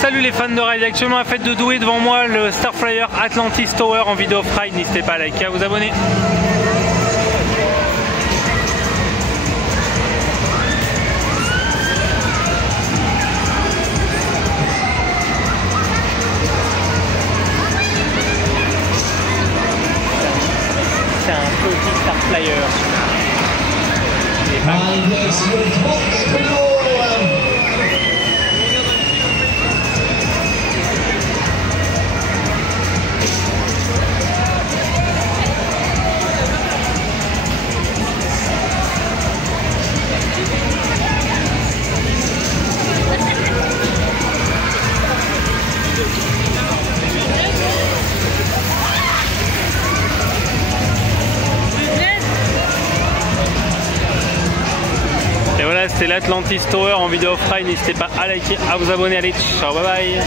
Salut les fans de ride, actuellement à la fête de Douai, devant moi le Starflyer Atlantis Tower en vidéo off-ride, n'hésitez pas à liker, à vous abonner. C'est un petit Starflyer. Il est pas... Et voilà, c'était l'Atlantis Tower en vidéo off-ride, n'hésitez pas à liker, à vous abonner, allez, ciao, bye bye.